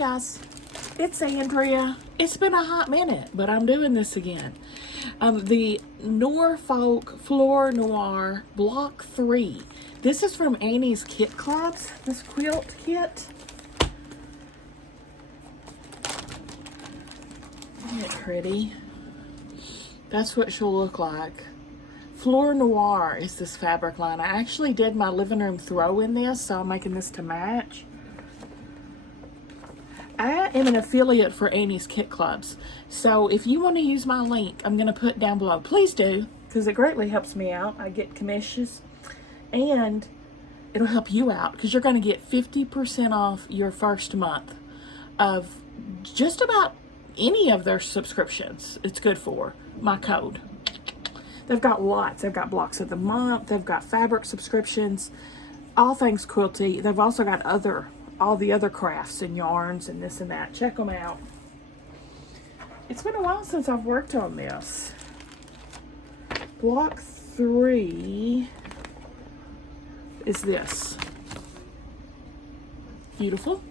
guys, it's Andrea. It's been a hot minute, but I'm doing this again. The Norfolk Fleur Noire Block 3. This is from Annie's Kit Clubs, this quilt kit. Isn't it pretty? That's what she'll look like. Fleur Noire is this fabric line. I actually did my living room throw in this, so I'm making this to match. I am an affiliate for Annie's Kit Clubs, so if you want to use my link, I'm going to put down below. Please do, because it greatly helps me out. I get commissions, and it'll help you out, because you're going to get 50% off your first month of just about any of their subscriptions. It's good for my code. They've got lots. They've got blocks of the month. They've got fabric subscriptions, all things quilty. They've also got all the other crafts and yarns and this and that. Check them out. It's been a while since I've worked on this. Block 3 is this. Beautiful.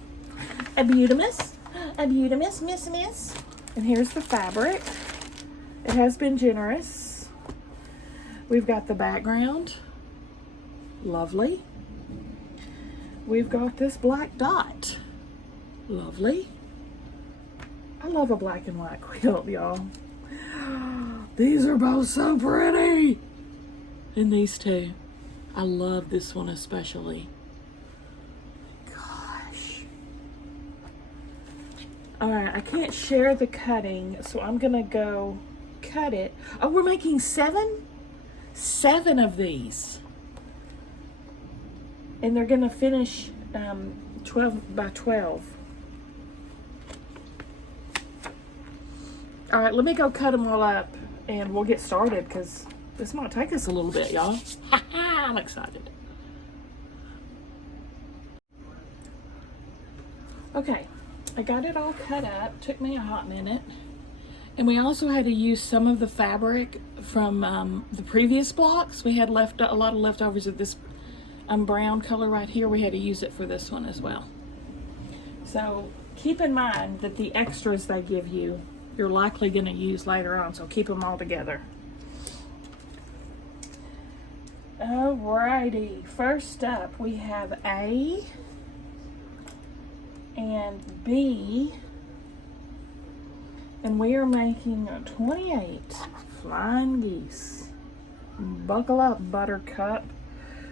A beautimous. A beautimous, miss. And here's the fabric. It has been generous. We've got the background. Lovely. We've got this black dot. Lovely. I love a black and white quilt, y'all. These are both so pretty. And these two. I love this one especially. Gosh. Alright, I can't share the cutting, so I'm gonna go cut it. Oh, we're making 7 of these. And they're going to finish 12 by 12. All right, let me go cut them all up and we'll get started, because this might take us a little bit, y'all. I'm excited. Okay, I got it all cut up. Took me a hot minute. And we also had to use some of the fabric from the previous blocks. We had a lot of leftovers of this brown color right here. We had to use it for this one as well. So keep in mind that the extras they give you, you're likely going to use later on, so keep them all together. Alrighty, first up we have A and B, and we are making 28 flying geese. Buckle up, buttercup.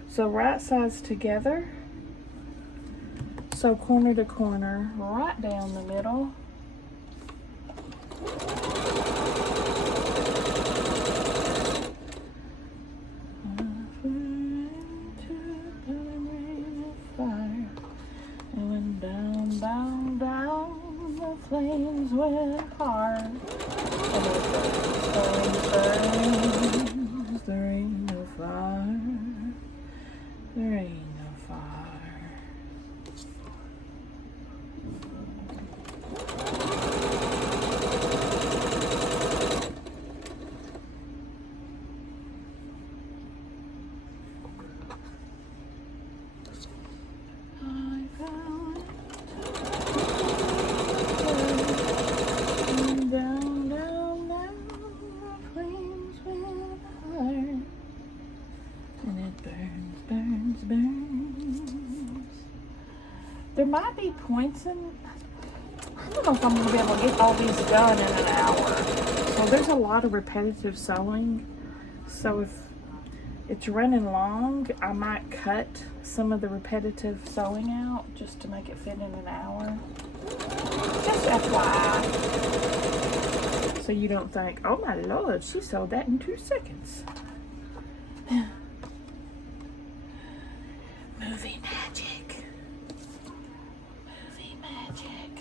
So right sides together, so corner to corner, right down the middle. And when down, down, down, the flames went hard. And it burns, there ain't no fire. There ain't no fire. I found it. Down, down, down, the flames went higher. And it burns, burns. There might be points in, I don't know if I'm going to be able to get all these done in an hour. So there's a lot of repetitive sewing. So if it's running long, I might cut some of the repetitive sewing out just to make it fit in an hour. Just FYI. So you don't think, oh my Lord, she sewed that in 2 seconds. Movie magic. Movie magic.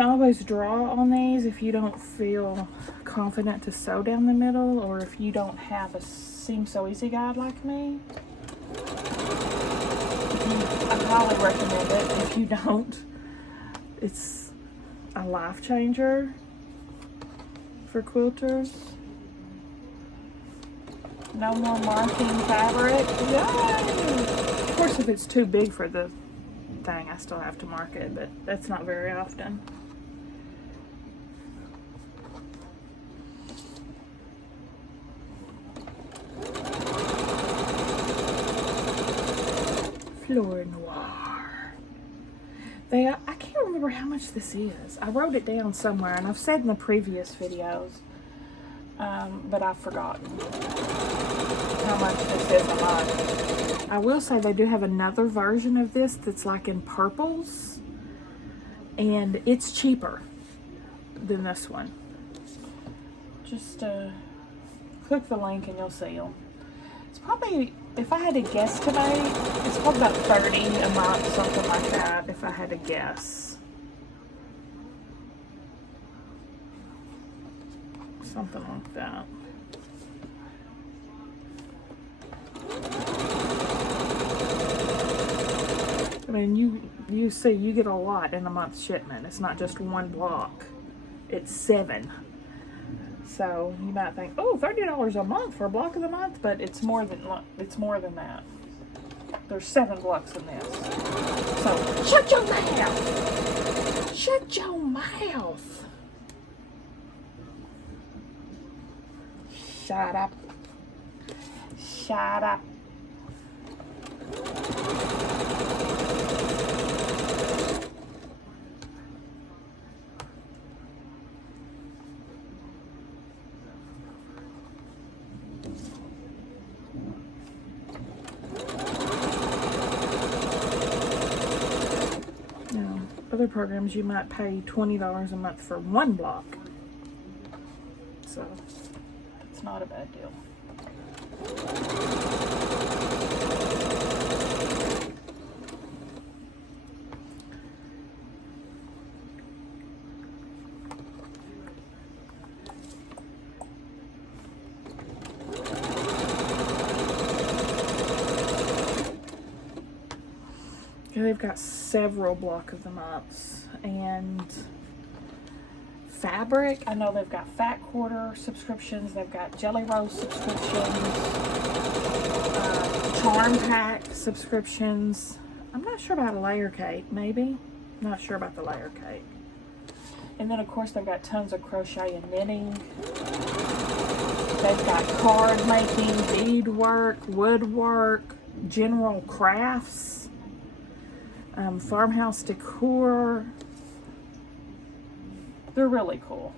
can always draw on these if you don't feel confident to sew down the middle, or if you don't have a seam so easy guide like me. I highly recommend it. If you don't, it's a life changer for quilters. No more marking fabric. Yay! Of course, if it's too big for the thing, I still have to mark it, but that's not very often. Fleur Noire. I can't remember how much this is. I wrote it down somewhere, and I've said in the previous videos, but I've forgotten how much this is a month. I will say they do have another version of this that's like in purples, and it's cheaper than this one. Just click the link and you'll see them. It's probably, if I had to guesstimate, it's probably about $30 a month, something like that, if I had to guess. Something like that. I mean, you see, you get a lot in a month's shipment. It's not just one block. It's 7. So you might think, oh, $30 a month for a block of the month, but it's more than that. There's 7 blocks in this. So shut your mouth. Shut your mouth. Shut up. Shut up. Other programs you might pay $20 a month for 1 block, so it's not a bad deal. They've got several block of the months, and fabric, I know they've got fat quarter subscriptions, they've got jelly roll subscriptions, charm pack subscriptions. I'm not sure about a layer cake, maybe. Not sure about the layer cake. And then of course they've got tons of crochet and knitting. They've got card making, beadwork, woodwork, general crafts. Farmhouse decor. They're really cool.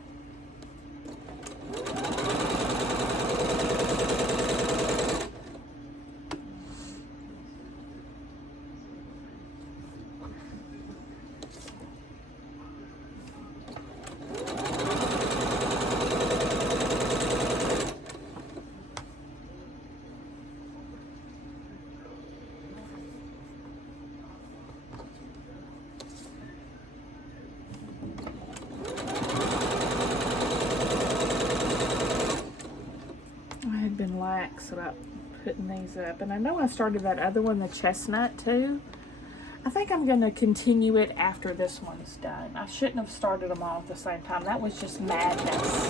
Been lax about putting these up, and I know I started that other one, the chestnut, too. I think I'm going to continue it after this one's done. I shouldn't have started them all at the same time. That was just madness.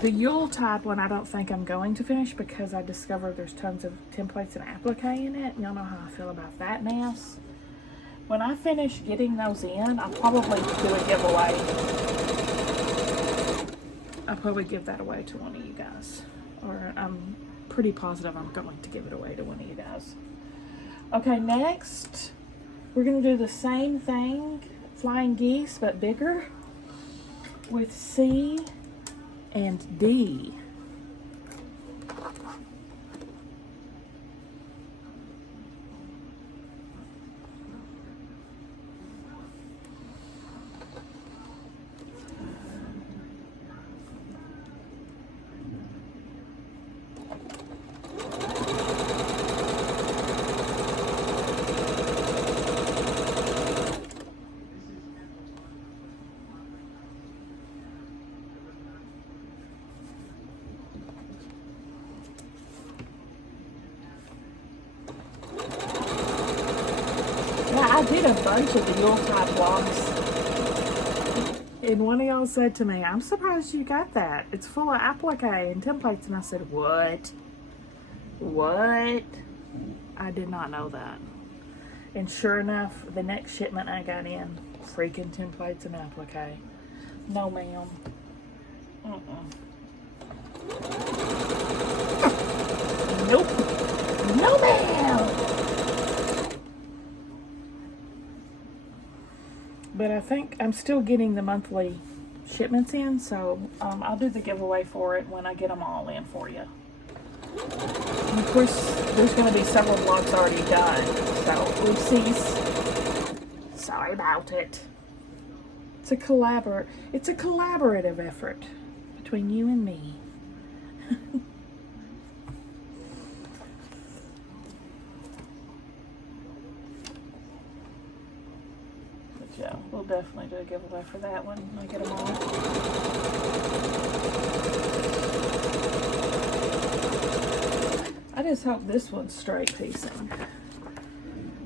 The Yuletide one I don't think I'm going to finish because I discovered there's tons of templates and applique in it. Y'all know how I feel about that mess. When I finish getting those in, I'll probably do a giveaway. I'll probably give that away to one of you guys. Or I'm pretty positive I'm going to give it away to one of you guys. Okay, next, we're going to do the same thing, flying geese, but bigger, with C and D. did a bunch of the Yuletide blocks. And one of y'all said to me, I'm surprised you got that. It's full of applique and templates. And I said, what? What? I did not know that. And sure enough, the next shipment I got in, freaking templates and applique. No, ma'am. Nope. No, ma'am. But I think I'm still getting the monthly shipments in, so I'll do the giveaway for it when I get them all in for you. And of course, there's going to be several blocks already done, so oopsies. Sorry about it. It's a collaborative effort between you and me. But yeah, we'll definitely do a giveaway for that one when I get them all. I just hope this one's straight piecing.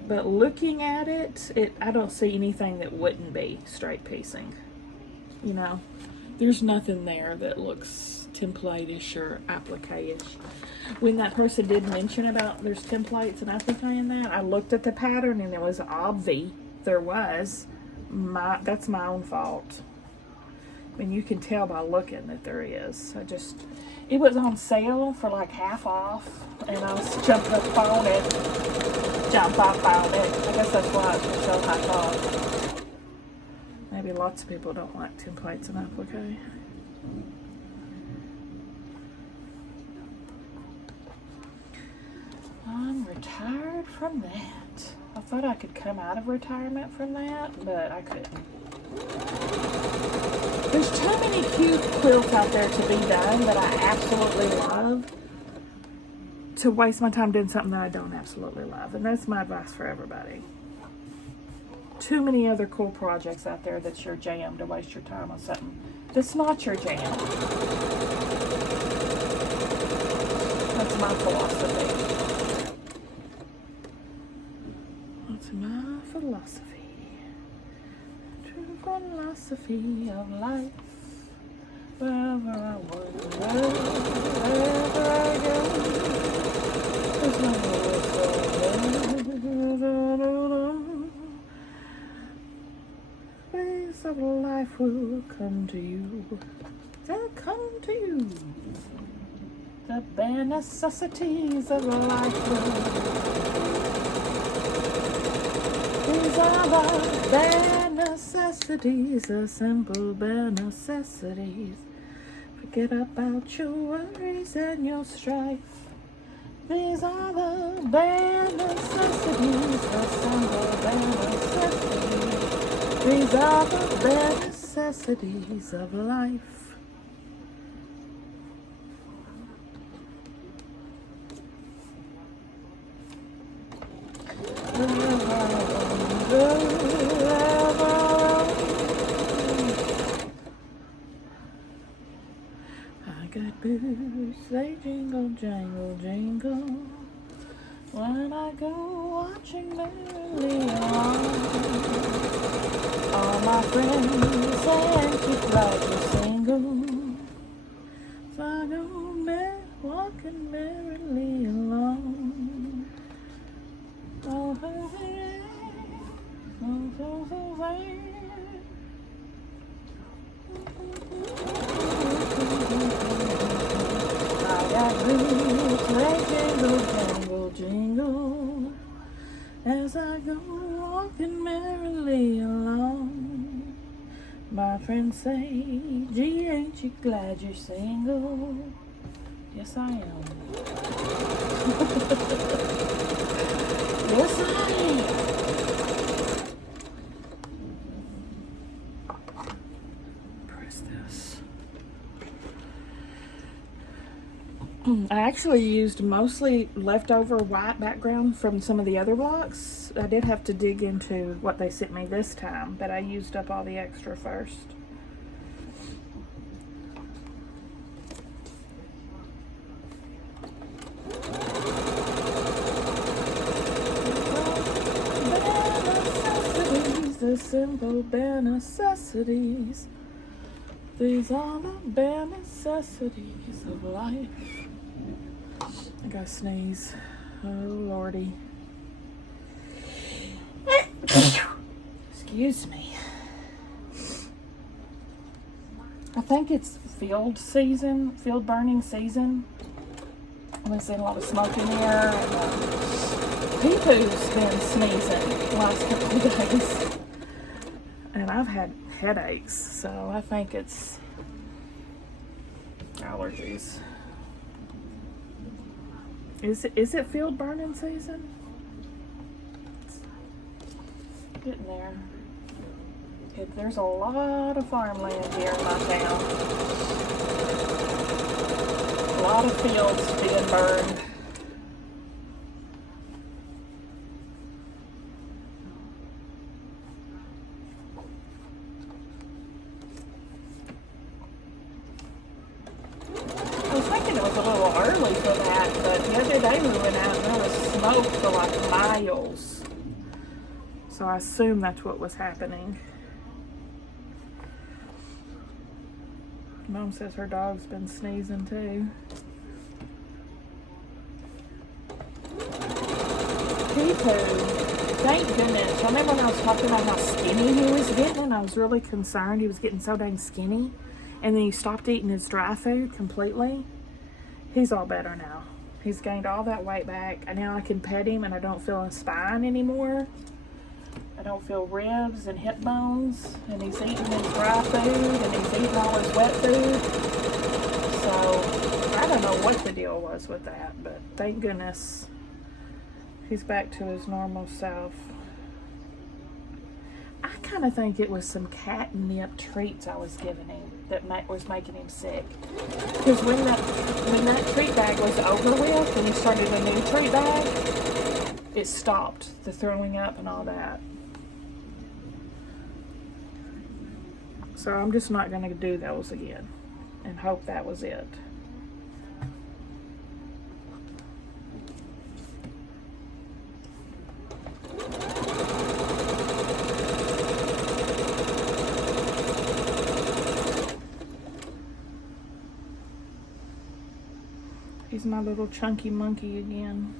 But looking at it, I don't see anything that wouldn't be straight piecing. You know, there's nothing there that looks template-ish or applique-ish. When that person did mention about there's templates and applique in that, I looked at the pattern and it was obvious there was. That's my own fault. I mean, you can tell by looking that there is. It was on sale for like half off, and I was jumping up on it. Jump up on it. I guess that's why it's for so half off. Maybe lots of people don't like templates and applique. I'm retired from that. I thought I could come out of retirement from that, but I couldn't. There's too many cute quilts out there to be done that I absolutely love to waste my time doing something that I don't absolutely love. And that's my advice for everybody. Too many other cool projects out there that's your jam to waste your time on something that's not your jam. That's my philosophy. That's my philosophy. True philosophy of life. Wherever I would, wherever I go, there's no ways of life will come to you. They'll come to you. The bare necessities of life will. These are the bare necessities, the simple bare necessities. Forget about your worries and your strife. These are the bare necessities, the simple bare necessities. These are the bare necessities of life. Got boots, they jingle, jangle, jingle. When I go watching merrily along, all my friends say, ain't you glad you're single? So I go walking merrily along. Oh, I got boots, they jingle, jangle, jingle, as I go walking merrily along. My friends say, gee, ain't you glad you're single? Yes, I am. Yes, I am. Press this. I actually used mostly leftover white background from some of the other blocks. I did have to dig into what they sent me this time, but I used up all the extra first. the simple bare necessities. These are the bare necessities of life. I gotta sneeze. Oh, Lordy. Excuse me. I think it's field burning season. I've been seeing a lot of smoke in here, and Pee-Poo's been sneezing the last couple of days. And I've had headaches, so I think it's allergies. Is it field burning season? Getting there. There's a lot of farmland here in my town. A lot of fields being burned. I was thinking it was a little early for that, but the other day we went out and there was smoke for like miles. So I assume that's what was happening. Mom says her dog's been sneezing too. Pee-Poo, thank goodness. I remember when I was talking about how skinny he was getting, and I was really concerned he was getting so dang skinny. And then he stopped eating his dry food completely. He's all better now. He's gained all that weight back, and now I can pet him and I don't feel his spine anymore. I don't feel ribs and hip bones, and he's eating his dry food, and he's eating all his wet food. So, I don't know what the deal was with that, but thank goodness he's back to his normal self. I kind of think it was some catnip treats I was giving him that was making him sick. Because when that treat bag was over with, and we started a new treat bag, it stopped the throwing up and all that. So I'm just not going to do those again and hope that was it. He's my little chunky monkey again.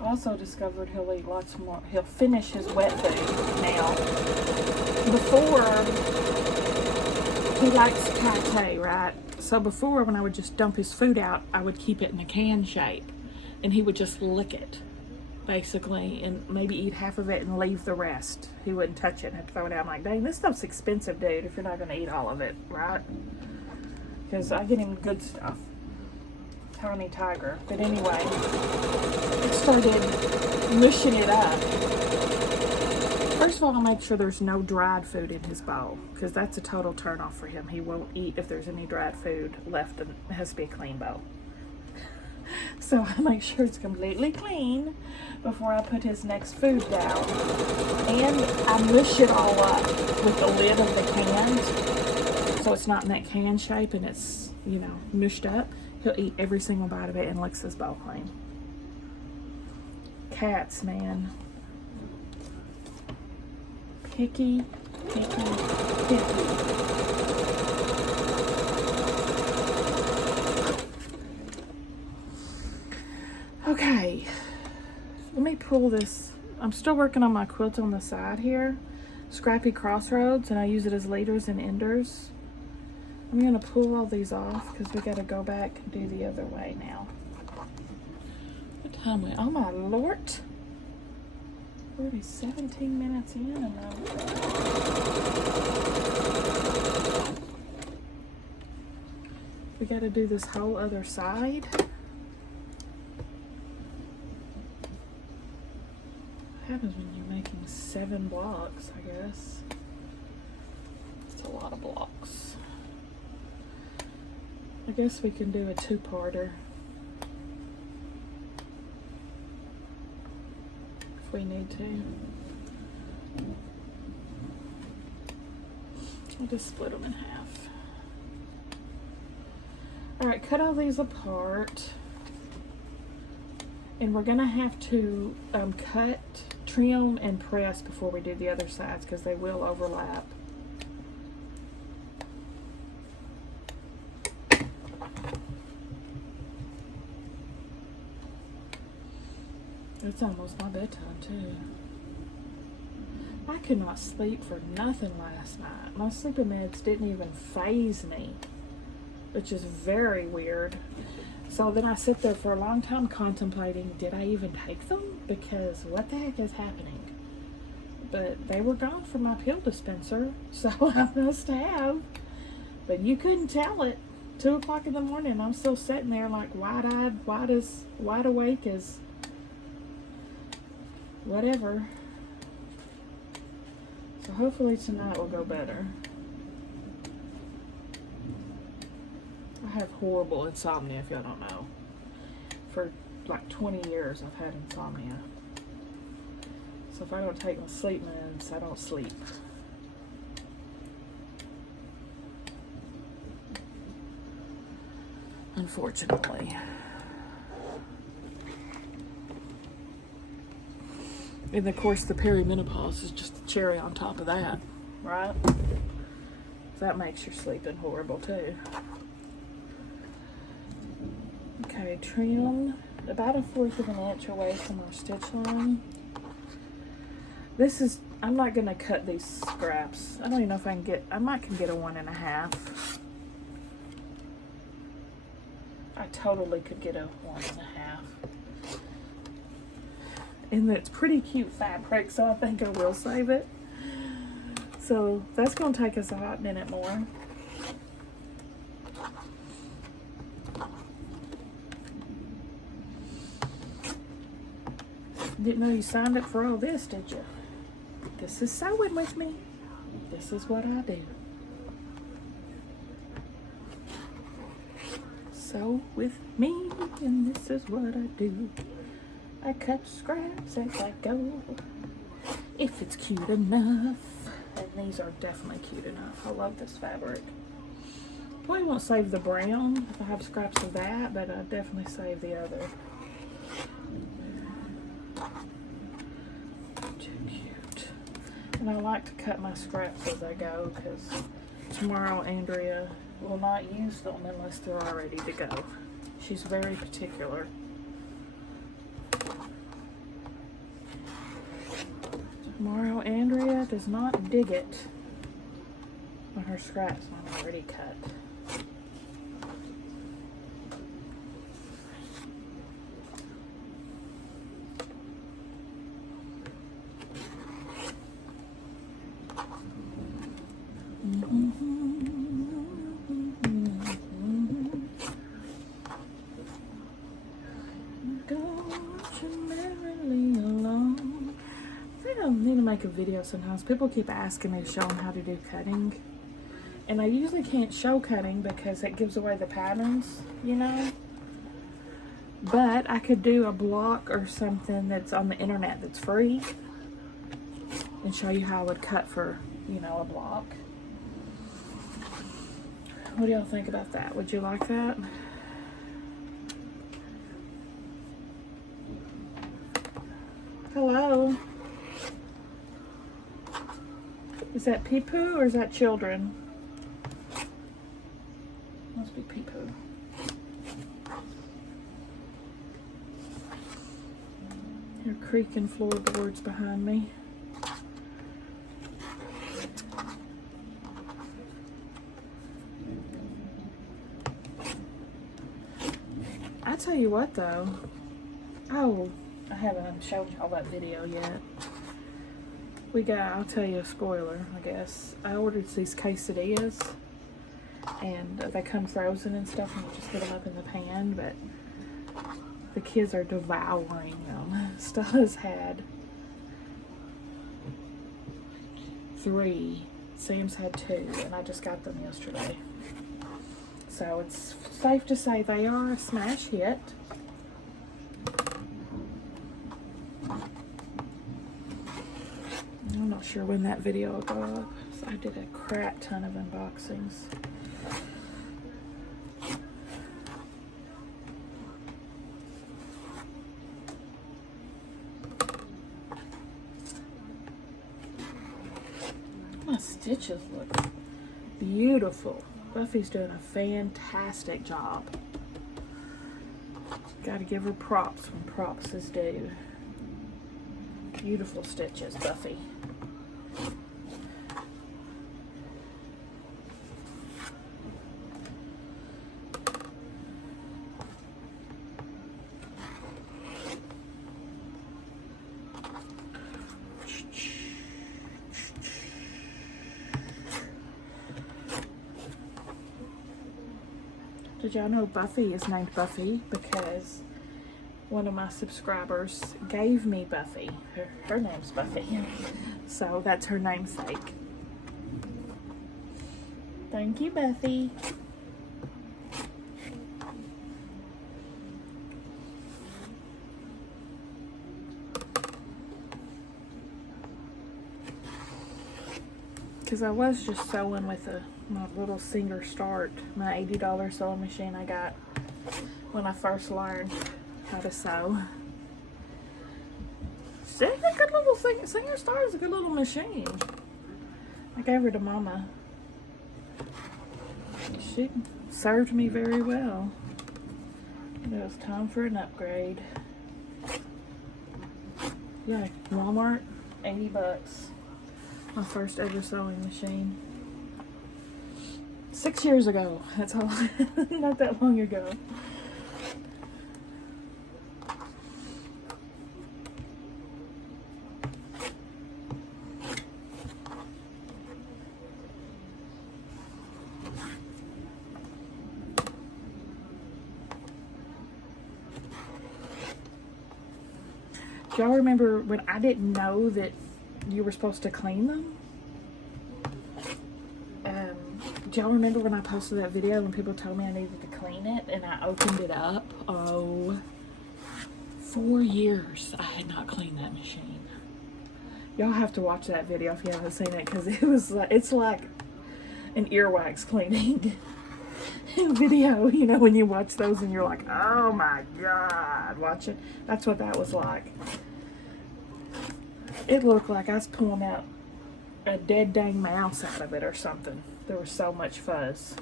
Also discovered he'll eat lots more. He'll finish his wet food now. Before, he likes pate, right? So before, when I would just dump his food out, I would keep it in a can shape, and he would just lick it, basically, and maybe eat half of it and leave the rest. He wouldn't touch it and have to throw it out. I'm like, dang, this stuff's expensive, dude, if you're not going to eat all of it, right? Because I get him good stuff. Tiny tiger. But anyway, it started mushing it up. First of all, I'll make sure there's no dried food in his bowl, because that's a total turn off for him. He won't eat if there's any dried food left, and it has to be a clean bowl. So I make sure it's completely clean before I put his next food down. And I mush it all up with the lid of the can, so it's not in that can shape and it's, you know, mushed up. He'll eat every single bite of it and licks his bowl clean. Cats, man. Picky, picky, picky. Okay, let me pull this. I'm still working on my quilt on the side here. Scrappy Crossroads, and I use it as leaders and enders. I'm going to pull all these off because we got to go back and do the other way now. What time we? Oh my Lord. We're already 17 minutes in and we got to do this whole other side. What happens when you're making 7 blocks, I guess? It's a lot of blocks. I guess we can do a 2-parter. we need to. I'll just split them in half. All right, cut all these apart. And we're gonna have to cut, trim, and press before we do the other sides because they will overlap. It's almost my bedtime too. I could not sleep for nothing last night. My sleeping meds didn't even faze me, which is very weird. So then I sit there for a long time contemplating, did I even take them? Because what the heck is happening? But they were gone from my pill dispenser, so I must have. But you couldn't tell it. 2 o'clock in the morning, I'm still sitting there like wide-eyed, wide awake as whatever. So hopefully tonight will go better. I have horrible insomnia, if y'all don't know. For like 20 years I've had insomnia. So if I don't take my sleep meds, I don't sleep. Unfortunately. And of course the perimenopause is just the cherry on top of that, right? That makes your sleeping horrible too. Okay, trim about 1/4 of an inch away from our stitch line. This is, I'm not gonna cut these scraps. I don't even know if I can get, I might can get a 1 1/2. I totally could get a 1 1/2. And it's pretty cute fabric, so I think I will save it. So that's gonna take us a hot minute more. Didn't know you signed up for all this, did you? This is sewing with me. This is what I do. Sew with me, and this is what I do. I cut scraps as I go, if it's cute enough. And these are definitely cute enough. I love this fabric. Probably won't save the brown if I have scraps of that, but I'll definitely save the other. Too cute. And I like to cut my scraps as I go because tomorrow Andrea will not use them unless they're all ready to go. She's very particular. Tomorrow Andrea does not dig it when her scraps aren't already cut. I need to make a video sometimes. People keep asking me to show them how to do cutting. And I usually can't show cutting because it gives away the patterns, you know. But I could do a block or something that's on the internet that's free and show you how I would cut for, you know, a block. What do y'all think about that? Would you like that? Hello? Is that pee-poo or is that children? Must be pee-poo. Here are creaking floorboards behind me. I tell you what though. Oh, I haven't shown y'all that video yet. I'll tell you a spoiler, I guess. I ordered these quesadillas and they come frozen and stuff and you just put them up in the pan, but the kids are devouring them. Stella's had 3, Sam's had 2, and I just got them yesterday. So it's safe to say they are a smash hit. not sure when that video will go up. So I did a crap ton of unboxings. My stitches look beautiful. Buffy's doing a fantastic job. Gotta give her props when props is due. Beautiful stitches, Buffy. Did y'all know Buffy is named Buffy because one of my subscribers gave me Buffy. Her name's Buffy. So that's her namesake. Thank you, Buffy. Because I was just sewing with my little Singer Start, my $80 sewing machine I got when I first learned how to sew. She's a good little Singer Start is a good little machine. I gave her to Mama. She served me very well. It was time for an upgrade. Yeah, Walmart, 80 bucks. My first ever sewing machine. 6 years ago. That's all. Not that long ago. Do y'all remember when I didn't know that you were supposed to clean them? Do y'all remember when I posted that video when people told me I needed to clean it and I opened it up? Oh, 4 years I had not cleaned that machine. Y'all have to watch that video if you haven't seen it because it's like an earwax cleaning video. You know, when you watch those and you're like, oh my God, watch it. That's what that was like. It looked like I was pulling out a dead dang mouse out of it or something. There was so much fuzz.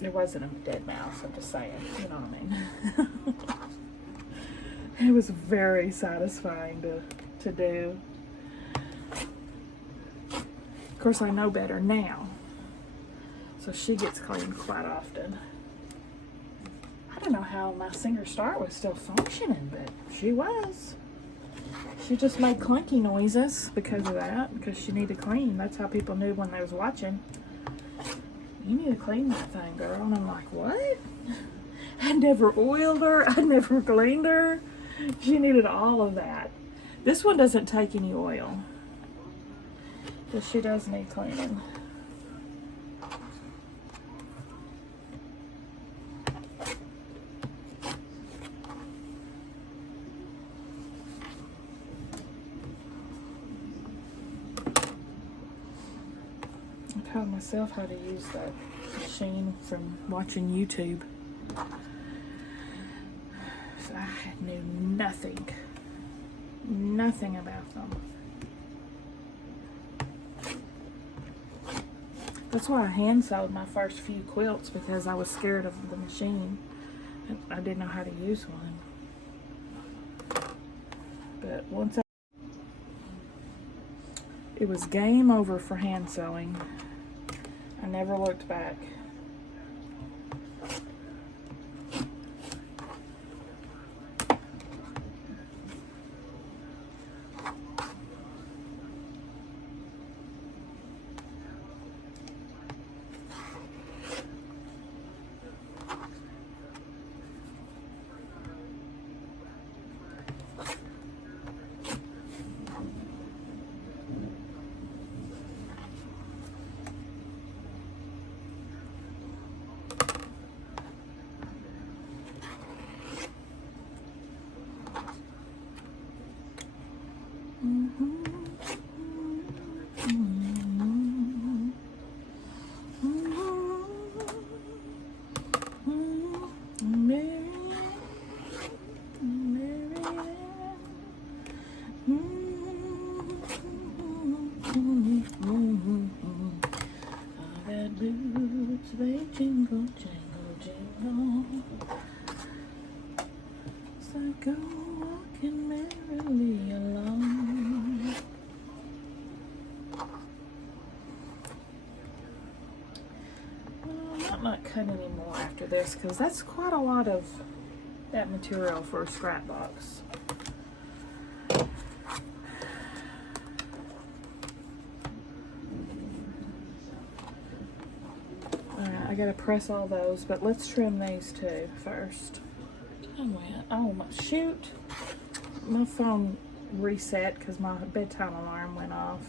It wasn't a dead mouse, I'm just saying. You know what I mean? It was very satisfying to do. Of course, I know better now. So she gets cleaned quite often. I don't know how my Singer Start was still functioning, but she was. She just made clunky noises because of that, because she needed to clean. That's how people knew when they was watching. You need to clean that thing, girl. And I'm like, what? I never oiled her. I never cleaned her. She needed all of that. This one doesn't take any oil, but she does need cleaning. I taught myself how to use that machine from watching YouTube. So I knew nothing about them. That's why I hand sewed my first few quilts, because I was scared of the machine. I didn't know how to use one. But once it was game over for hand sewing. I never looked back. not cut anymore after this because that's quite a lot of that material for a scrap box. Alright, I gotta press all those, but let's trim these two first. Oh my shoot! My phone reset because my bedtime alarm went off.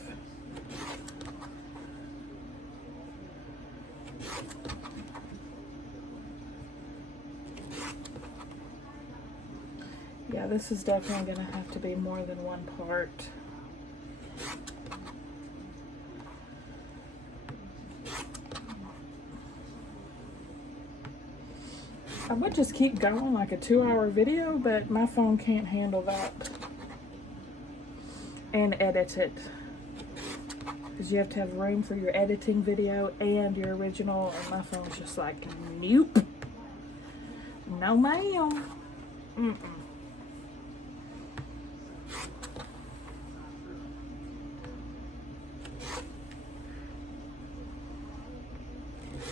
Yeah, this is definitely going to have to be more than one part. I would just keep going like a 2-hour video, but my phone can't handle that and edit it. Because you have to have room for your editing video and your original, and my phone's just like, nope. No ma'am. Mm-mm.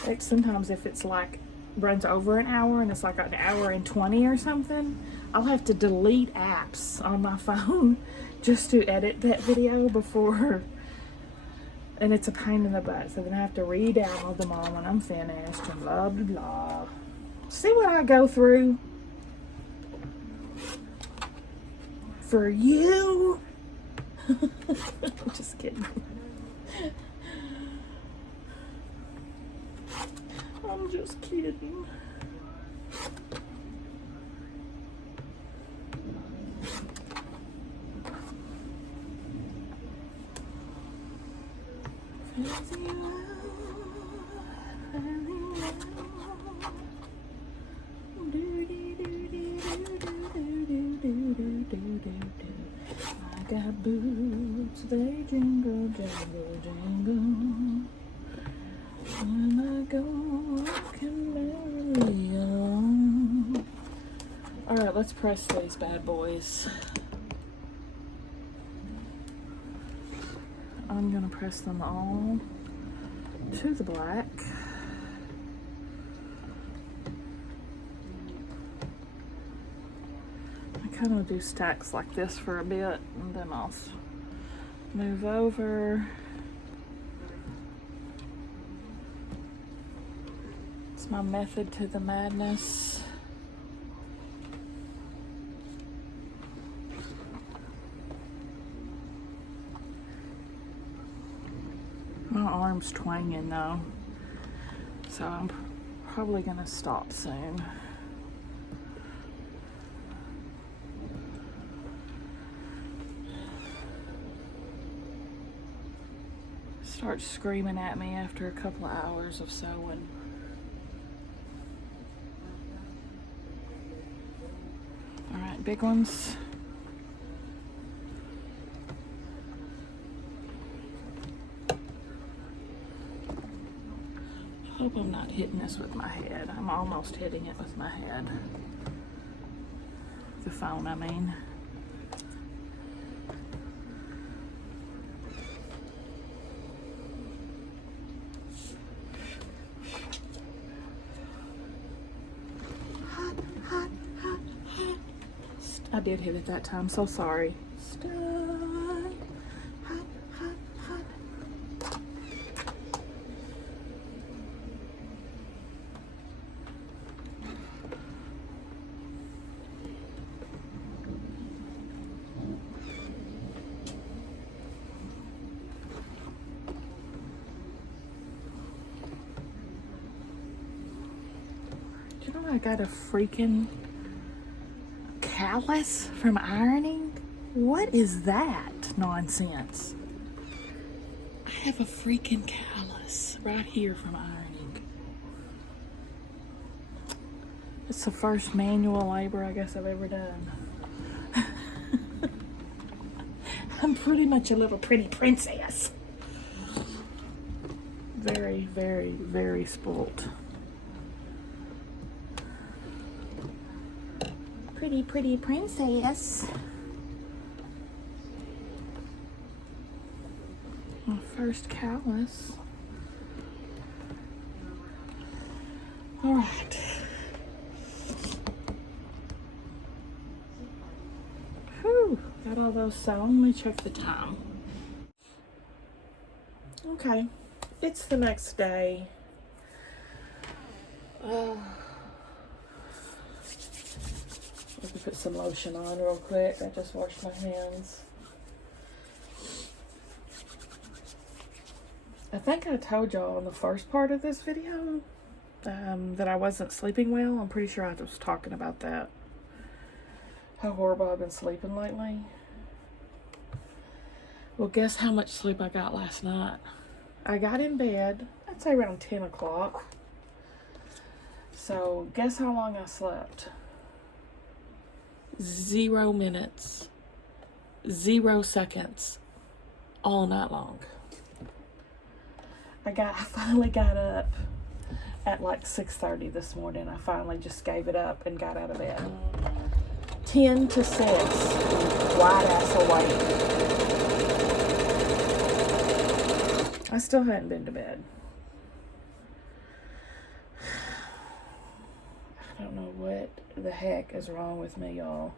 Like sometimes if it's like runs over an hour and it's like an hour and 20 or something, I'll have to delete apps on my phone just to edit that video before, and it's a pain in the butt. So then I have to re-download them all when I'm finished and blah blah blah. See what I go through for you. Just kidding. I'm just kidding. I got boots, they jingle, jingle, jingle. When I go walking merrily along. Alright, let's press these bad boys. I'm gonna press them all to the black. I kind of do stacks like this for a bit and then I'll move over. It's my method to the madness. My arm's twanging though, so I'm probably gonna stop soon. Start screaming at me after a couple of hours of sewing. Alright, big ones. I hope I'm not hitting this with my head. I'm almost hitting it with my head. The phone, I mean. I did hit it that time, so sorry. Stop. Hot, hot, hot. Do you know I got a freaking callus from ironing? What is that nonsense? I have a freaking callus right here from ironing. It's the first manual labor I guess I've ever done. I'm pretty much a little pretty princess. Very, very, very spoilt. Pretty, pretty princess. My first callus. All right. Whew, got all those sewn. Let me check the time. Okay, it's the next day. Let me put some lotion on real quick. I just washed my hands. I think I told y'all in the first part of this video that I wasn't sleeping well. I'm pretty sure I was talking about that. How horrible I've been sleeping lately. Well, guess how much sleep I got last night? I got in bed, I'd say around 10 o'clock. So, guess how long I slept? 0 minutes, 0 seconds, all night long. I finally got up at like 6:30 this morning. I finally just gave it up and got out of bed. 10 to 6, wide ass awake. I still hadn't been to bed. I don't know what the heck is wrong with me, y'all.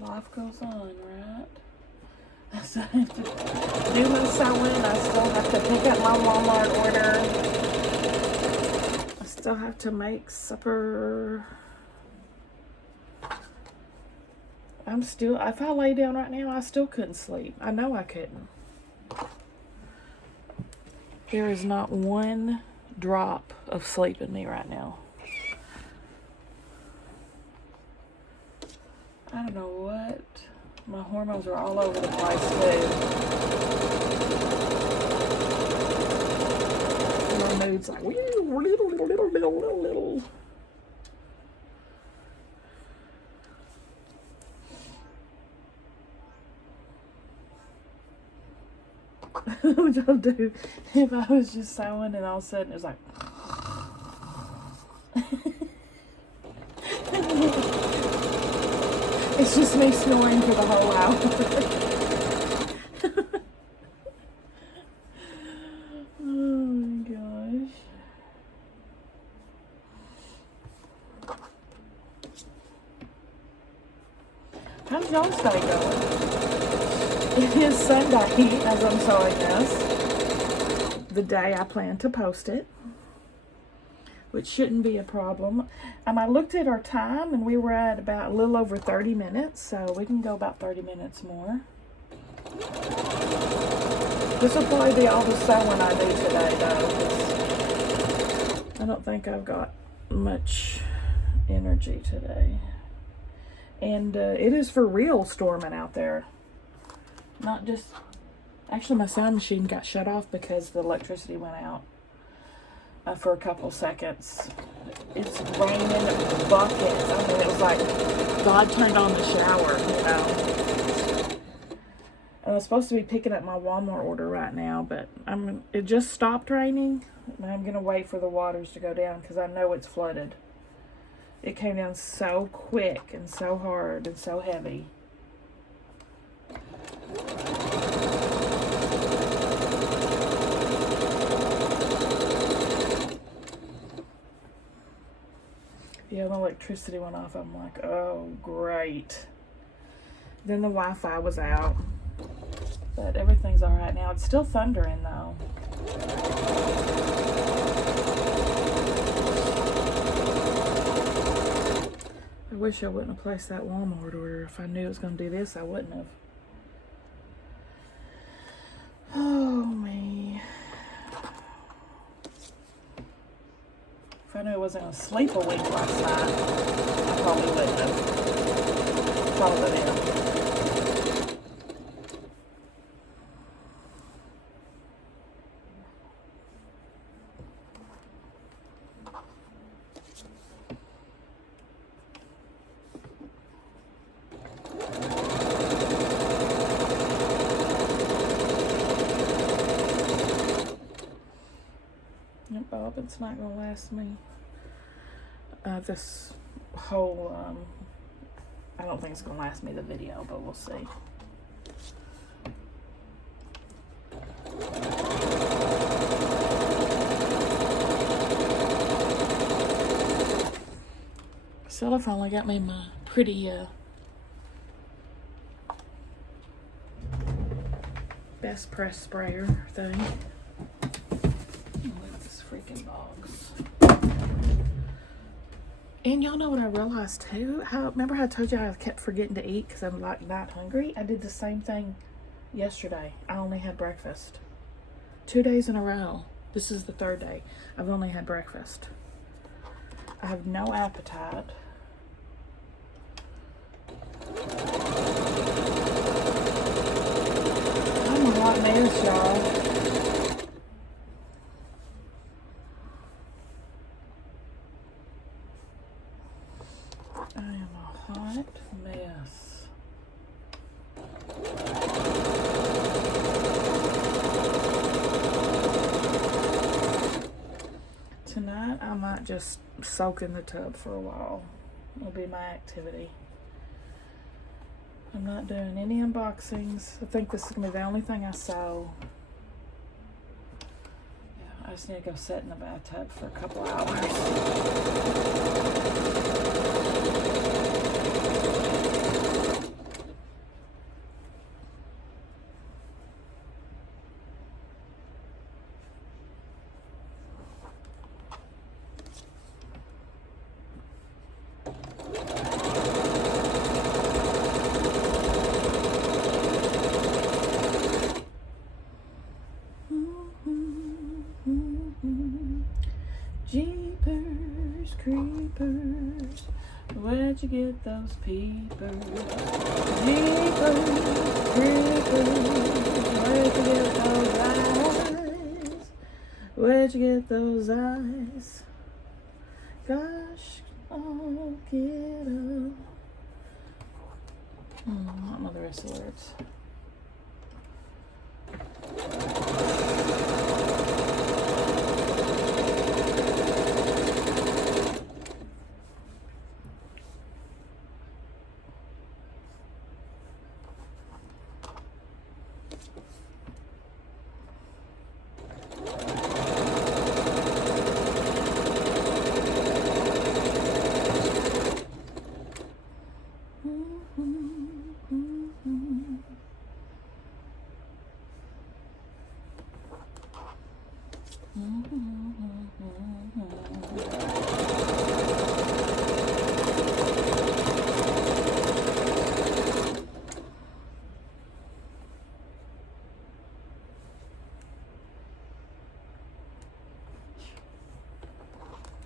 Life goes on, right? I still have to do my sewing. I still have to pick up my Walmart order. I still have to make supper. If I lay down right now, I still couldn't sleep. I know I couldn't. There is not one drop of sleep in me right now. I don't know what. My hormones are all over the place too. My mood's like little. What would y'all do if I was just sewing and all of a sudden it was like it's just me snoring for the whole hour. Oh my gosh. How's y'all's day going? It is Sunday as I'm sewing this. The day I plan to post it, which shouldn't be a problem. I looked at our time and we were at about a little over 30 minutes, so we can go about 30 minutes more. This will probably be all the sewing I do today though, 'cause I don't think I've got much energy today. And it is for real storming out there. Not just, actually my sound machine got shut off because the electricity went out. For a couple seconds. It's raining buckets. I mean, it was like God turned on the shower, you know. And I'm supposed to be picking up my Walmart order right now, but it just stopped raining. And I'm gonna wait for the waters to go down because I know it's flooded. It came down so quick and so hard and so heavy. Yeah, the electricity went off. I'm like, oh, great. Then the Wi-Fi was out. But everything's all right now. It's still thundering, though. I wish I wouldn't have placed that Walmart order. If I knew it was going to do this, I wouldn't have. Oh, me. If I knew I wasn't going to sleep a week last night, I probably wouldn't have called it in. It's not gonna last me this whole, I don't think it's gonna last me the video, but we'll see. Stella finally got me my pretty best press sprayer thing. Look at this freaking box. And y'all know what I realized too? Remember how I told you I kept forgetting to eat because I'm like not hungry? I did the same thing yesterday. I only had breakfast. 2 days in a row. This is the third day. I've only had breakfast. I have no appetite. I'm a hot mess, y'all. I am a hot mess. Tonight, I might just soak in the tub for a while. It'll be my activity. I'm not doing any unboxings. I think this is going to be the only thing I sew. Yeah, I just need to go sit in the bathtub for a couple hours. Jeepers creepers, where'd you get those peepers? Jeepers creepers, where'd you get those eyes? Where'd you get those eyes? Gosh, oh, get up. I don't know the rest of the words.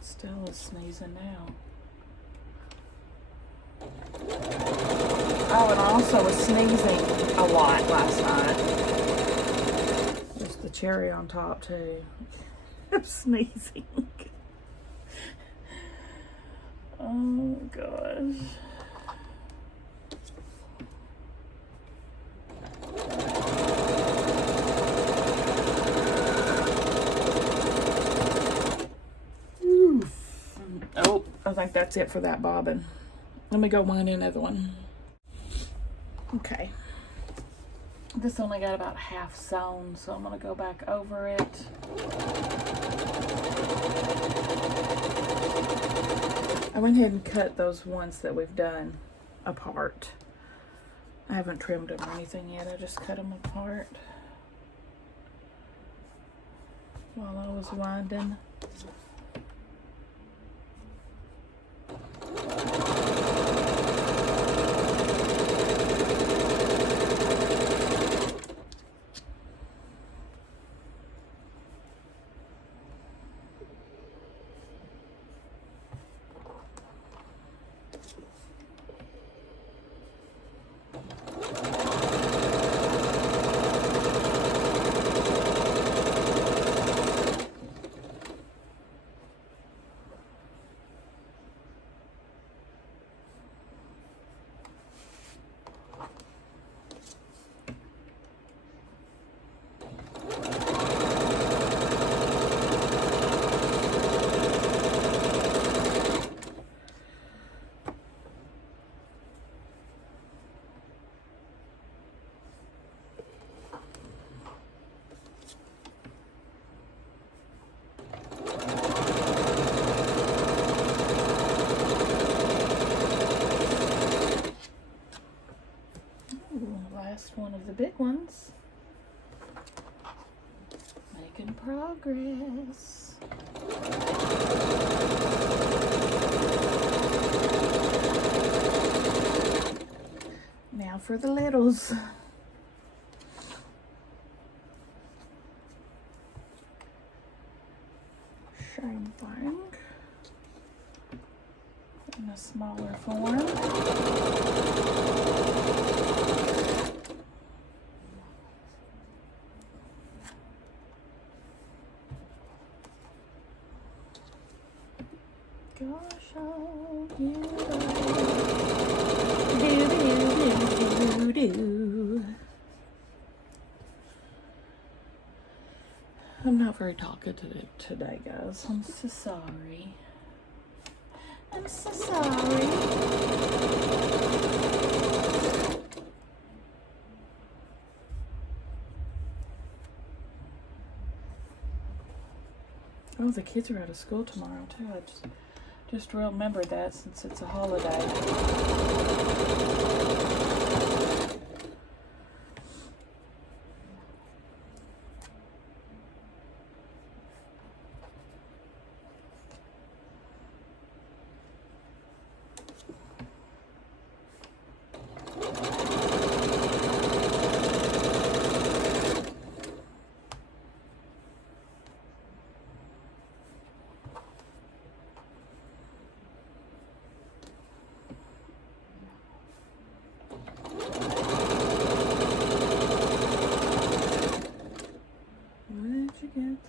Stella's sneezing now. Oh, and I also was sneezing a lot last night. There's the cherry on top too. I'm sneezing. Oh gosh. Oh, I think that's it for that bobbin. Let me go wind another one. Okay. This only got about half sewn, so I'm gonna go back over it. I went ahead and cut those ones that we've done apart. I haven't trimmed them or anything yet. I just cut them apart while I was winding. last one of the big ones. Making progress. Now for the littles. Same thing. In a smaller form. Gosh, oh, you do. I'm not very talkative today, guys. I'm so sorry. I'm so sorry. Oh, the kids are out of school tomorrow, too. I just remembered that since it's a holiday.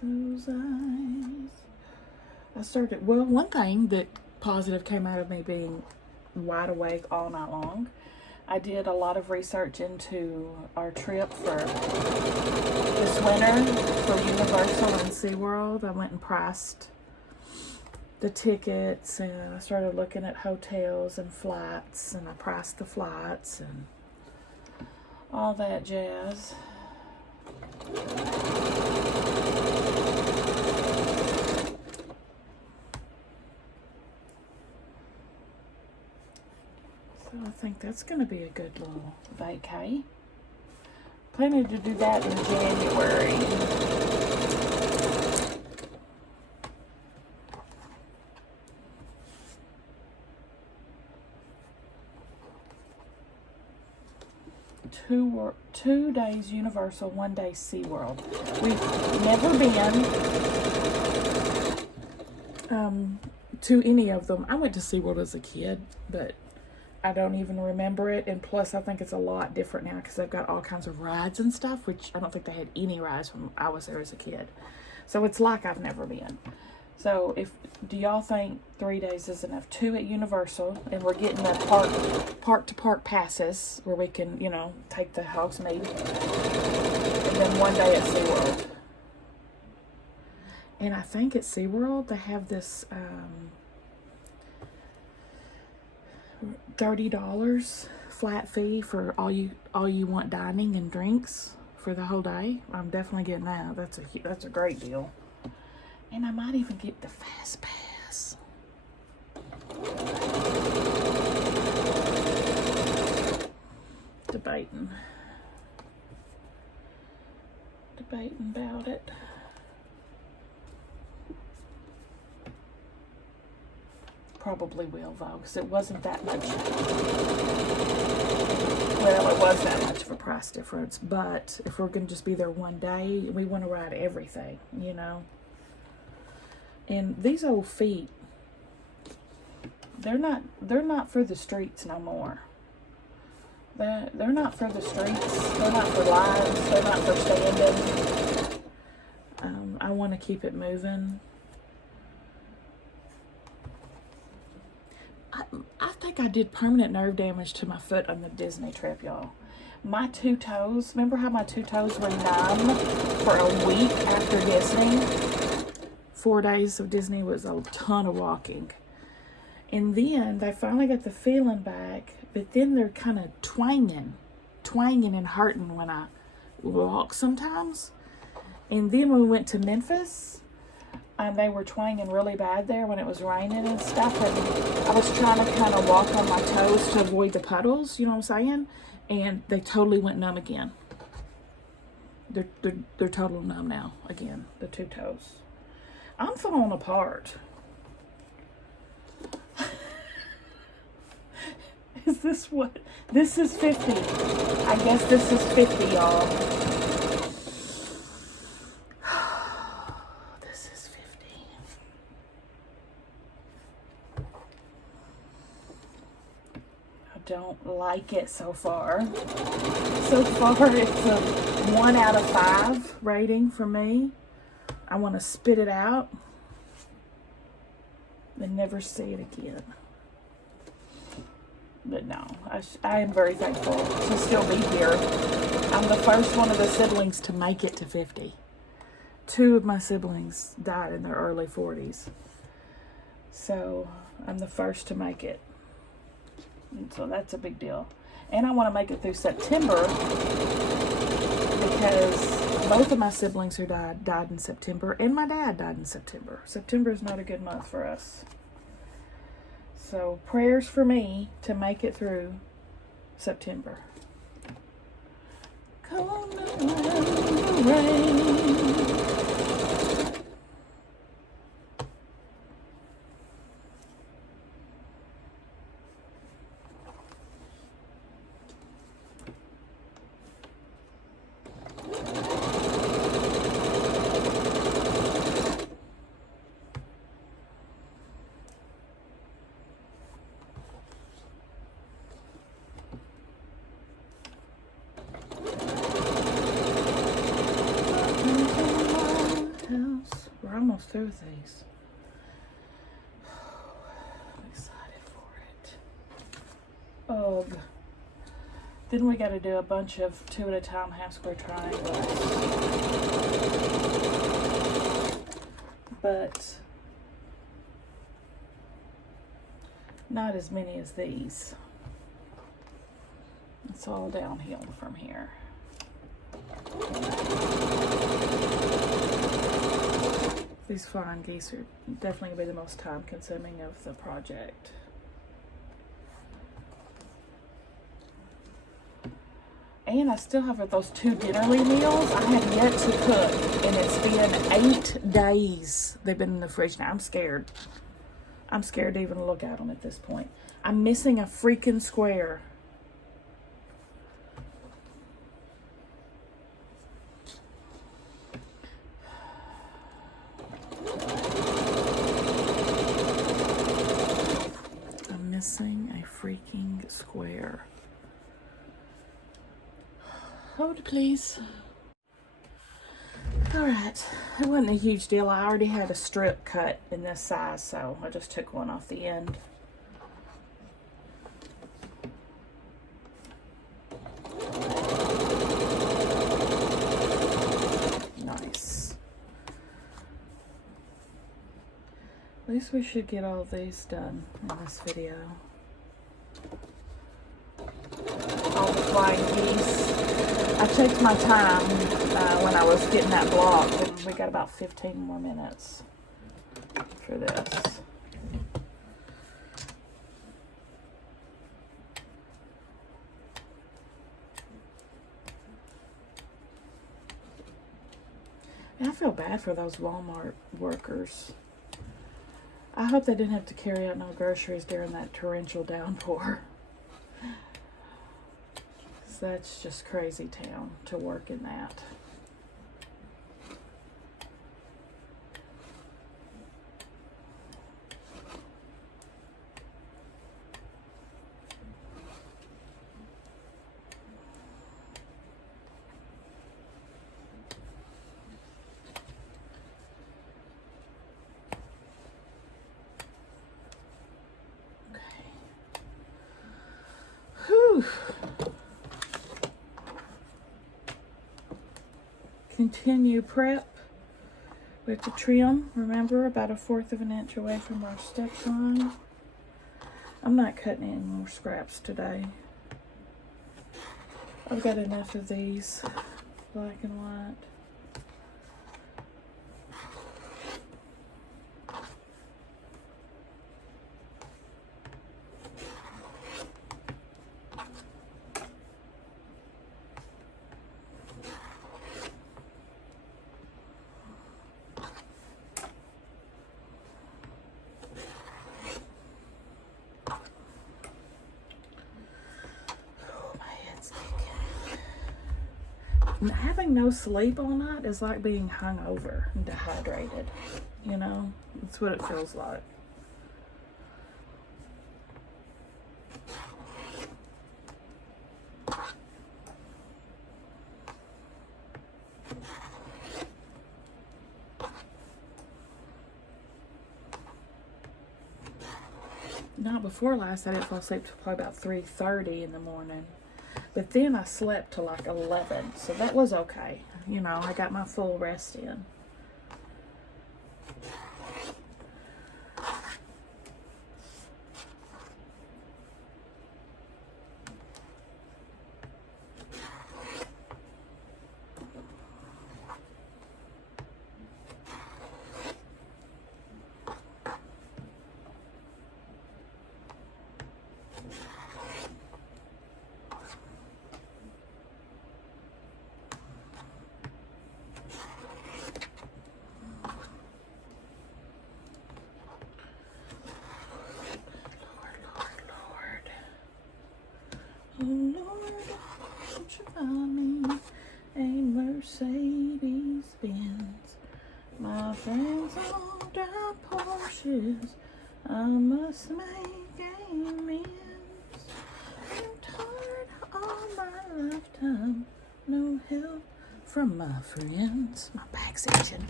Those eyes. I started, well, one thing that positive came out of me being wide awake all night long, I did a lot of research into our trip for this winter for Universal and SeaWorld. I went and priced the tickets, and I started looking at hotels and flights, and I priced the flights and all that jazz. So I think that's going to be a good little vacay. Planning to do that in January. Two days Universal, 1 day SeaWorld. We've never been to any of them. I went to SeaWorld as a kid, but I don't even remember it. And plus, I think it's a lot different now because they've got all kinds of rides and stuff, which I don't think they had any rides when I was there as a kid. So it's like I've never been. So do y'all think 3 days is enough? 2 at Universal, and we're getting the park to park passes where we can, take the Hogsmeade, and then 1 day at SeaWorld. And I think at SeaWorld they have this $30 flat fee for all you want dining and drinks for the whole day. I'm definitely getting that. That's a great deal. And I might even get the fast pass. Debating about it. Probably will, though, because it wasn't that much. Well, it was that much of a price difference. But if we're going to just be there 1 day, we want to ride everything, And these old feet, they're not for the streets no more. They're not for the streets. They're not for lives. They're not for standing. I want to keep it moving. I think I did permanent nerve damage to my foot on the Disney trip, y'all. My 2 toes, remember how my 2 toes were numb for a week after Disney? 4 days of Disney was a ton of walking. And then they finally got the feeling back, but then they're kind of twanging and hurting when I walk sometimes. And then when we went to Memphis, They were twanging really bad there when it was raining and stuff, and I was trying to kind of walk on my toes to avoid the puddles, you know what I'm saying? And they totally went numb again. They're total numb now again, the two toes. I'm falling apart. Is this what? This is 50. I guess this is 50, y'all. This is 50. I don't like it so far. So far, it's a 1 out of 5 rating for me. I want to spit it out and never see it again. But no, I am very thankful to still be here. I'm the first one of the siblings to make it to 50. 2 of my siblings died in their early 40s. So I'm the first to make it. And so that's a big deal. And I want to make it through September because both of my siblings who died in September, and my dad died in September. September is not a good month for us. So prayers for me to make it through September. Come on, the rain. We're almost through with these. I'm excited for it. Ugh. Then we got to do a bunch of 2 at a time half square triangles. But not as many as these. It's all downhill from here. These flying geese are definitely going to be the most time consuming of the project. And I still have those 2 dinnerly meals I have yet to cook. And it's been 8 days they've been in the fridge now. I'm scared. I'm scared to even look at them at this point. I'm missing a freaking square. Missing a freaking square. Hold please. Alright, it wasn't a huge deal. I already had a strip cut in this size, so I just took one off the end. Nice. At least we should get all these done in this video. All the flying geese. I checked my time when I was getting that block, and we got about 15 more minutes for this. And I feel bad for those Walmart workers. I hope they didn't have to carry out no groceries during that torrential downpour. That's just crazy town to work in that. Whew. Continue prep. We have to trim, remember, about 1/4 of an inch away from our stitch line. I'm not cutting any more scraps today. I've got enough of these, black and white. having no sleep all night is like being hungover and dehydrated. You know, that's what it feels like. Night before last, I didn't fall asleep till probably about 3:30 in the morning. But then I slept till like 11, so that was okay. You know, I got my full rest in. Oh Lord, won't you buy me a Mercedes Benz? My friends all drive Porsches. I must make amends. I'm tired all my lifetime. No help from my friends. My back's itching.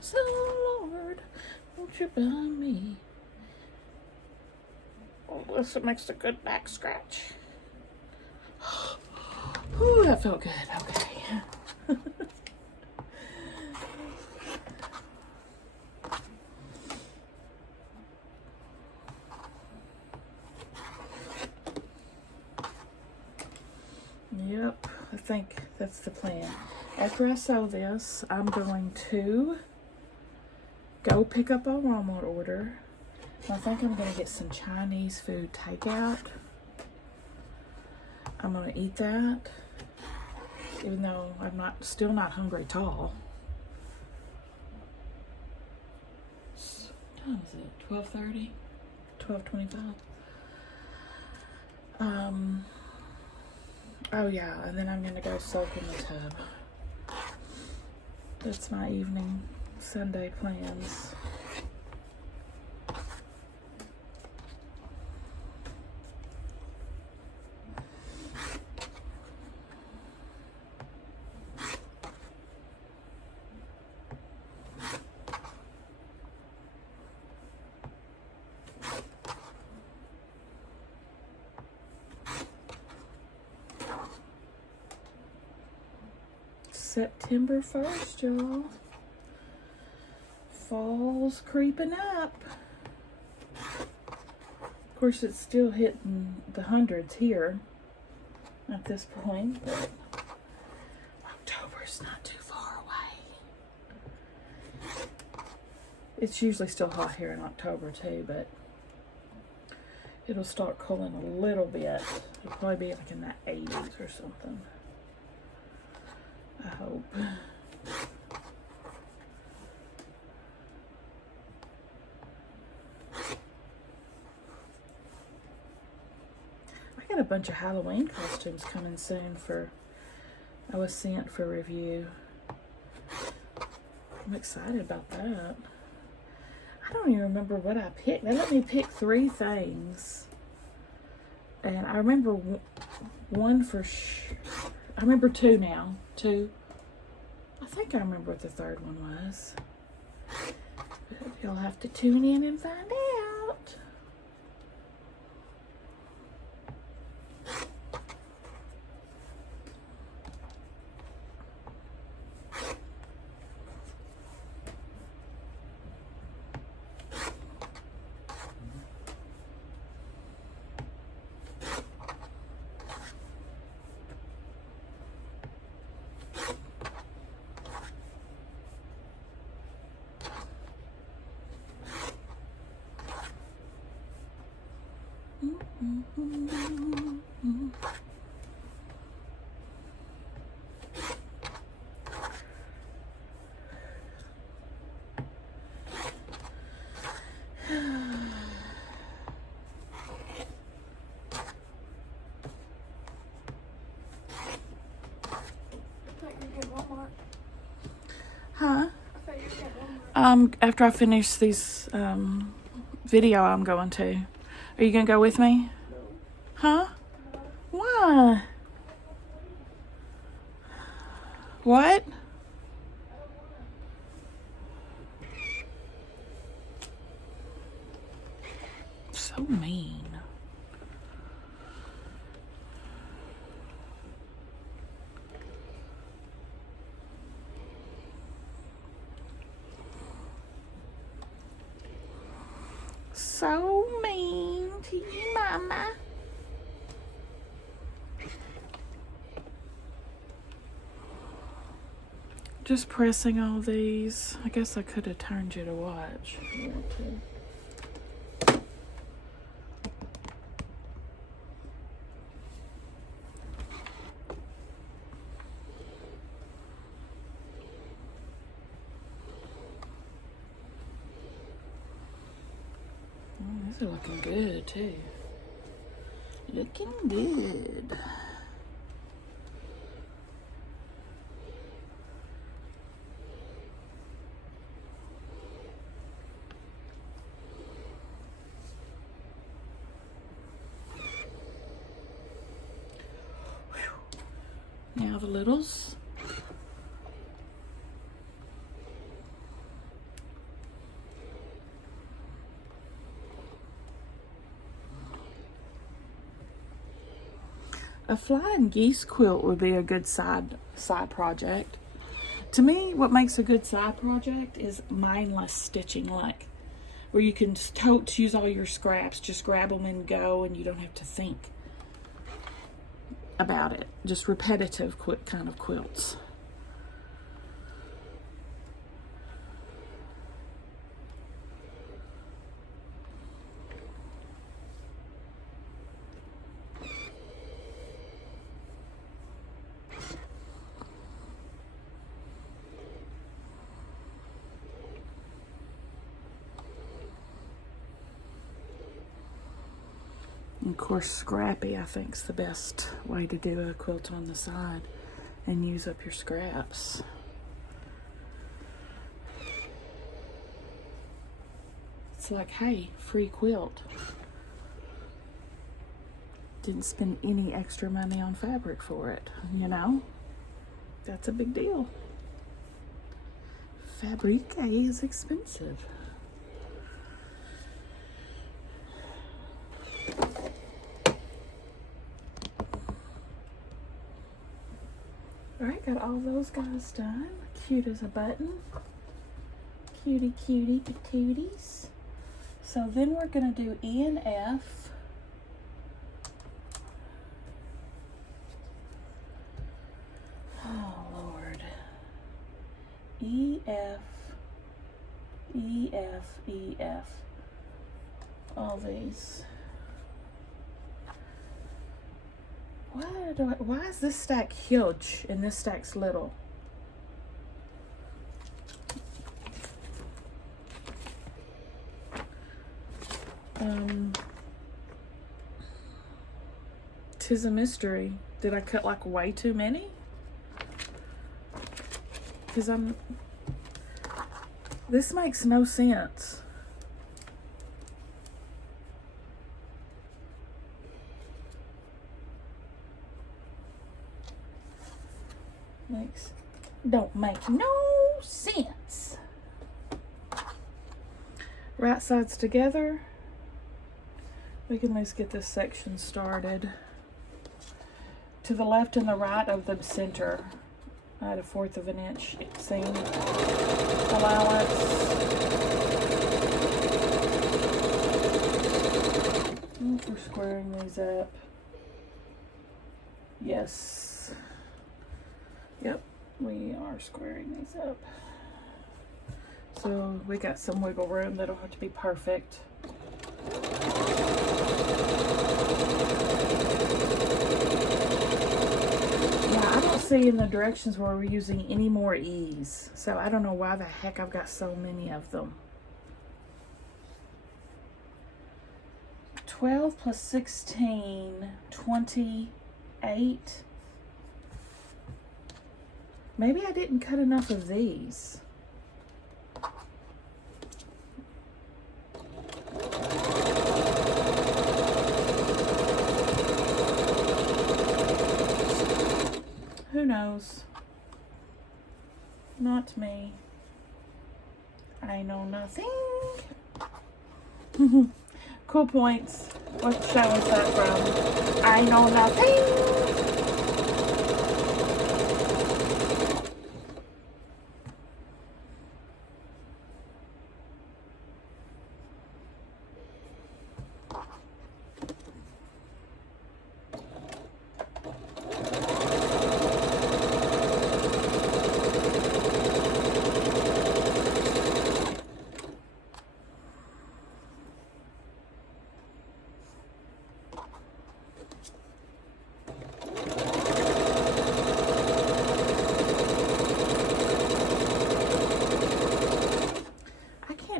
So Lord, won't you buy me? Oh, this makes a good back scratch. Ooh, that felt good. Okay. Yep, I think that's the plan. After I sew this, I'm going to go pick up a Walmart order. I think I'm going to get some Chinese food takeout. I'm going to eat that, even though I'm still not hungry at all. What time is it? 12:30? 12:25? Oh yeah, and then I'm going to go soak in the tub. That's my evening Sunday plans. September 1st, y'all. Fall's creeping up. Of course, it's still hitting the hundreds here at this point, but October's not too far away. It's usually still hot here in October too, but it'll start cooling a little bit. It'll probably be like in the 80s or something. I hope. I got a bunch of Halloween costumes coming soon I was sent for review. I'm excited about that. I don't even remember what I picked. They let me pick 3 things. And I remember one for sure. I remember 2 now. 2. I think I remember what the 3rd one was. But you'll have to tune in and find out. After I finish this video I'm going to. Are you gonna go with me? No. Huh? Why? What? So mean. So mean to you, Mama. Just pressing all these. I guess I could have turned you to watch. These are looking good too. Looking good. Now the littles. A flying geese quilt would be a good side project. To me, what makes a good side project is mindless stitching, like where you can totes use all your scraps, just grab them and go, and you don't have to think about it. Just repetitive quick kind of quilts. Of course, scrappy, I think, is the best way to do a quilt on the side and use up your scraps. It's like, hey, free quilt. Didn't spend any extra money on fabric for it, you know? That's a big deal. Fabric is expensive. Alright, got all those guys done. Cute as a button. Cutie cutie patooties. So then we're going to do E and F. Oh, Lord. E, F, E, F, E, F. All these. Why is this stack huge and this stack's little? Tis a mystery. Did I cut like way too many? Because this makes no sense. Don't make no sense. Right sides together. We can at least get this section started. To the left and the right of the center, I had 1/4 of an inch seam allowance. If we're squaring these up. Yes. Yep, we are squaring these up. So we got some wiggle room. They don't have to be perfect. Yeah, I don't see in the directions where we're using any more E's. So I don't know why the heck I've got so many of them. 12 plus 16, 28. Maybe I didn't cut enough of these. Who knows? Not me. I know nothing. Cool Points. What show is that from? I know nothing.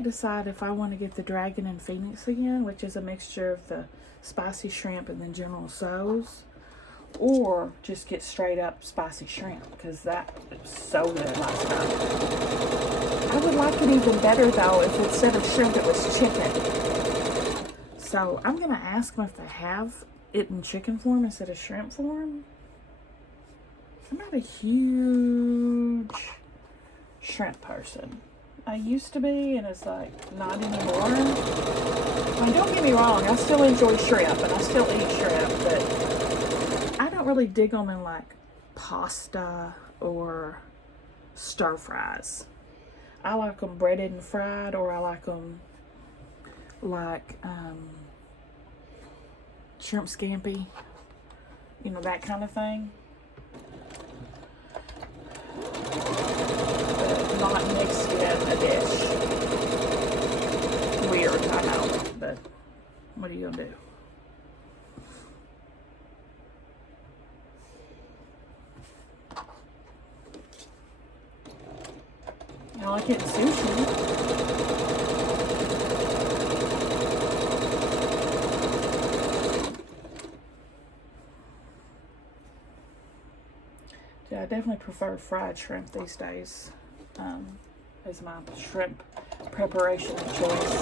Decide if I want to get the Dragon and Phoenix again, which is a mixture of the spicy shrimp and then General Tso's, or just get straight up spicy shrimp, because that was so good last time. I would like it even better though if instead of shrimp it was chicken. So I'm gonna ask them if they have it in chicken form instead of shrimp form. I'm not a huge shrimp person. I used to be, and it's like not anymore. I mean, don't get me wrong, I still enjoy shrimp and I still eat shrimp, but I don't really dig them in like pasta or stir fries. I like them breaded and fried, or I like them like shrimp scampi, you know, that kind of thing. Not mixed in a dish. Weird, I know, but what are you gonna do? I like it in sushi. Yeah, I definitely prefer fried shrimp these days. Is my shrimp preparation of choice.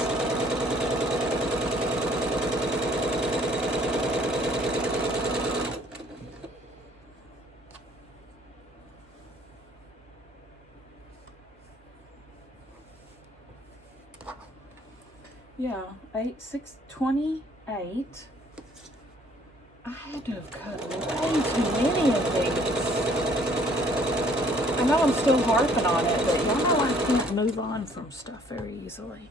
Yeah, 628. I had to have cut way too many of these. I know I'm still harping on it, but y'all know I can't move on from stuff very easily.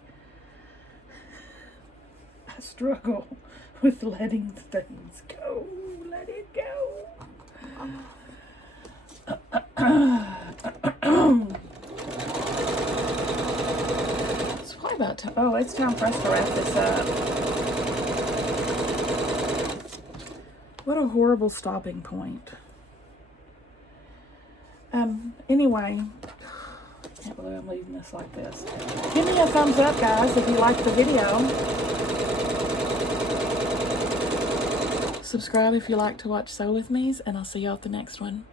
I struggle with letting things go. Let it go. It's probably about time. Oh, it's time for us to wrap this up. What a horrible stopping point. Anyway, I can't believe I'm leaving this like this. Give me a thumbs up, guys, if you liked the video. Subscribe if you like to watch Sew With Me's, and I'll see you at the next one.